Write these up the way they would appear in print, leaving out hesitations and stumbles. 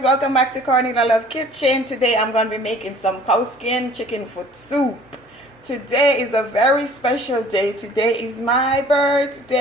Welcome back to Cornelialove Kitchen. Today I'm going to be making some cowskin chicken foot soup. Today is a very special day. Today is my birthday.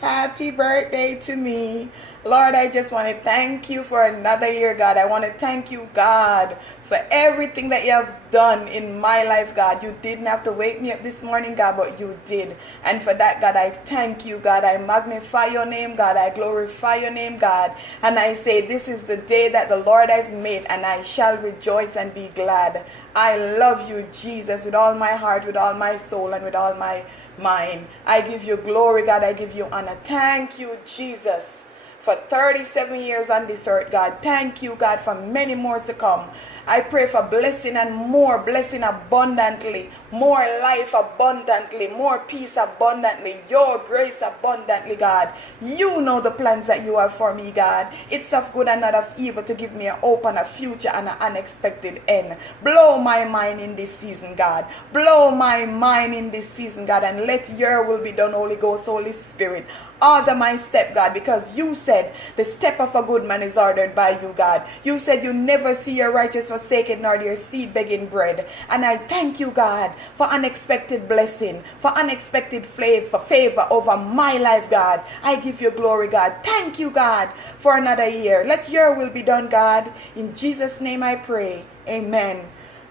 Happy birthday to me. Lord, I just want to thank you for another year, God. I want to thank you, God, for everything that you have done in my life, God. You didn't have to wake me up this morning, God, but you did. And for that, God, I thank you, God. I magnify your name, God. I glorify your name, God. And I say, this is the day that the Lord has made, and I shall rejoice and be glad. I love you, Jesus, with all my heart, with all my soul, and with all my mind. I give you glory, God. I give you honor. Thank you, Jesus, for 37 years on this earth, God. Thank you, God, for many more to come. I pray for blessing and more blessing abundantly, more life abundantly, more peace abundantly, your grace abundantly, God. You know the plans that you have for me, God. It's of good and not of evil, to give me a hope and a future and an unexpected end. Blow my mind in this season, God. Blow my mind in this season, God, and let your will be done, Holy Ghost, Holy Spirit. Order my step, God, because you said the step of a good man is ordered by you, God. You said you never see your righteous forsaken nor your seed begging bread. And I thank you, God, for unexpected blessing, for unexpected favor over my life, God. I give you glory, God. Thank you, God, for another year. Let your will be done, God. In Jesus' name I pray. Amen.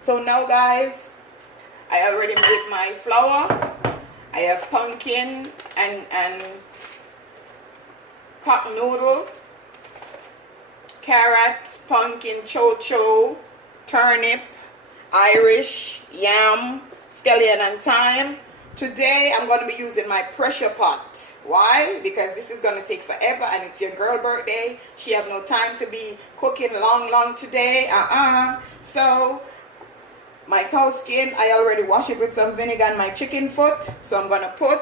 So now, guys, I already made my flour. I have pumpkin and cup noodle, carrot, pumpkin, cho-cho, turnip, Irish, yam, scallion and thyme. Today I'm going to be using my pressure pot. Why? Because this is going to take forever, and it's your girl birthday. She have no time to be cooking long today. So my cow skin, I already washed it with some vinegar and my chicken foot. So I'm going to put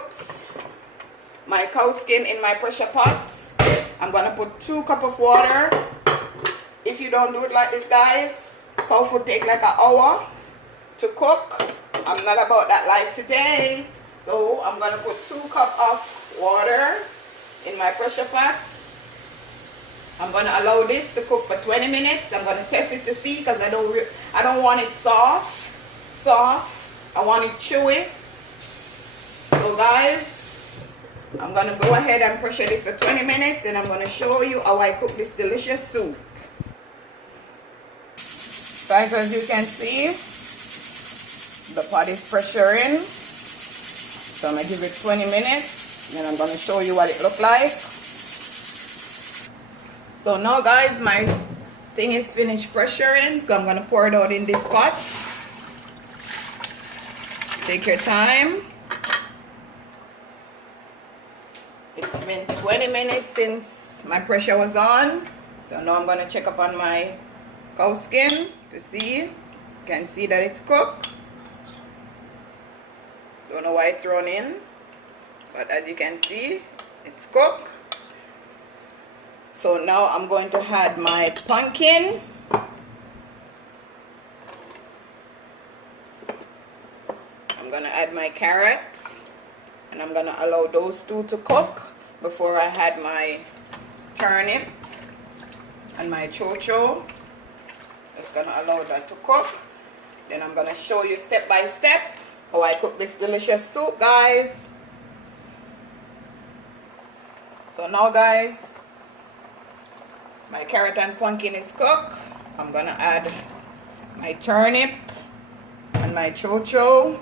my cow skin in my pressure pot. I'm going to put 2 cups of water. If you don't do it like this, guys, cow foot take like an hour to cook. I'm not about that life today. So I'm going to put 2 cups of water in my pressure pot. I'm going to allow this to cook for 20 minutes. I'm going to test it to see, because I don't want it soft. I want it chewy. So guys, I'm going to go ahead and pressure this for 20 minutes, and I'm going to show you how I cook this delicious soup. Guys, as you can see, the pot is pressuring. So I'm going to give it 20 minutes, and I'm going to show you what it looks like. So now, guys, my thing is finished pressuring, so I'm going to pour it out in this pot. Take your time. It's been 20 minutes since my pressure was on. So now I'm going to check up on my cow skin to see. You can see that it's cooked. Don't know why it's thrown in, but as you can see, it's cooked. So now I'm going to add my pumpkin. I'm going to add my carrot. And I'm going to allow those 2 to cook before I add my turnip and my cho-cho. Just going to allow that to cook. Then I'm going to show you step by step how I cook this delicious soup, guys. So now, guys, my carrot and pumpkin is cooked. I'm going to add my turnip and my cho-cho.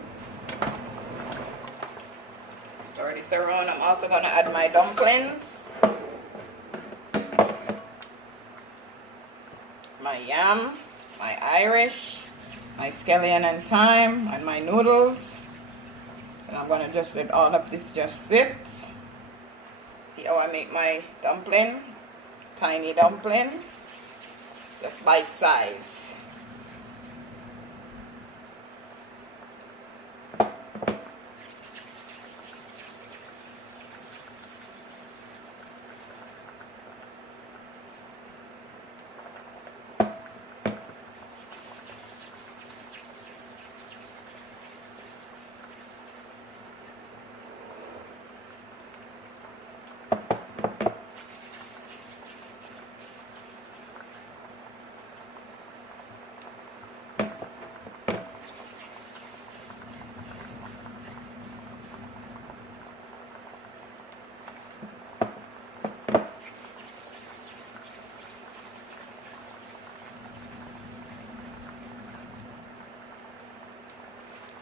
Stir this around. I'm also going to add my dumplings, my yam, my Irish, my scallion and thyme, and my noodles. And I'm going to just let all of this just sit. See how I make my dumpling? Tiny dumpling, just bite size.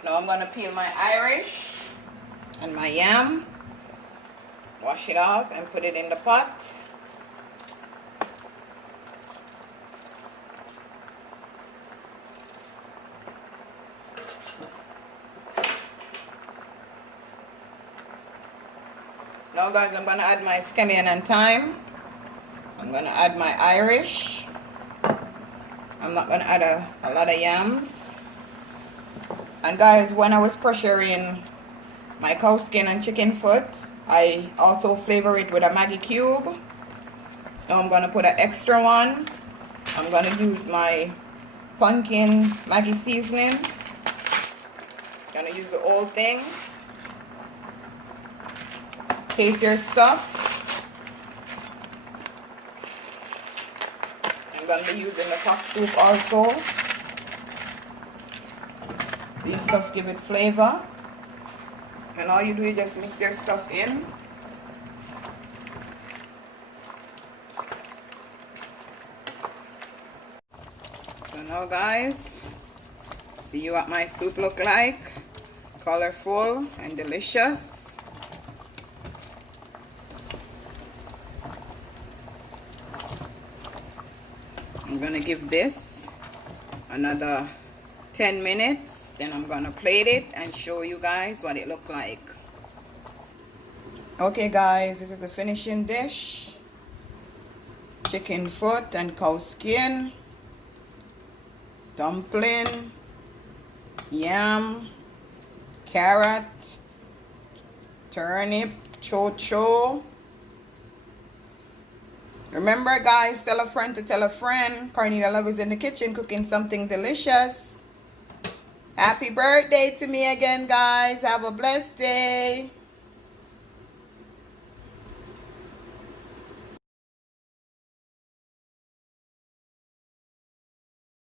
Now I'm gonna peel my Irish and my yam, wash it off and put it in the pot. Now guys, I'm gonna add my scallion and thyme. I'm gonna add my Irish. I'm not gonna add a lot of yams. And guys, when I was pressuring my cow skin and chicken foot, I also flavor it with a Maggi cube. Now I'm gonna put an extra one. I'm gonna use my pumpkin Maggi seasoning. Gonna use the whole thing. Taste your stuff. I'm gonna be using the cock soup also. These stuff give it flavor. And all you do is just mix your stuff in. So now guys, see what my soup look like. Colorful and delicious. I'm gonna give this another 10 minutes, then I'm gonna plate it and show you guys what it look like. Okay guys, this is the finishing dish. Chicken foot and cow skin, dumpling, yam, carrot, turnip, cho-cho. Remember guys, tell a friend to tell a friend. Cornelia Love is in the kitchen cooking something delicious. Happy birthday to me again guys. Have a blessed day.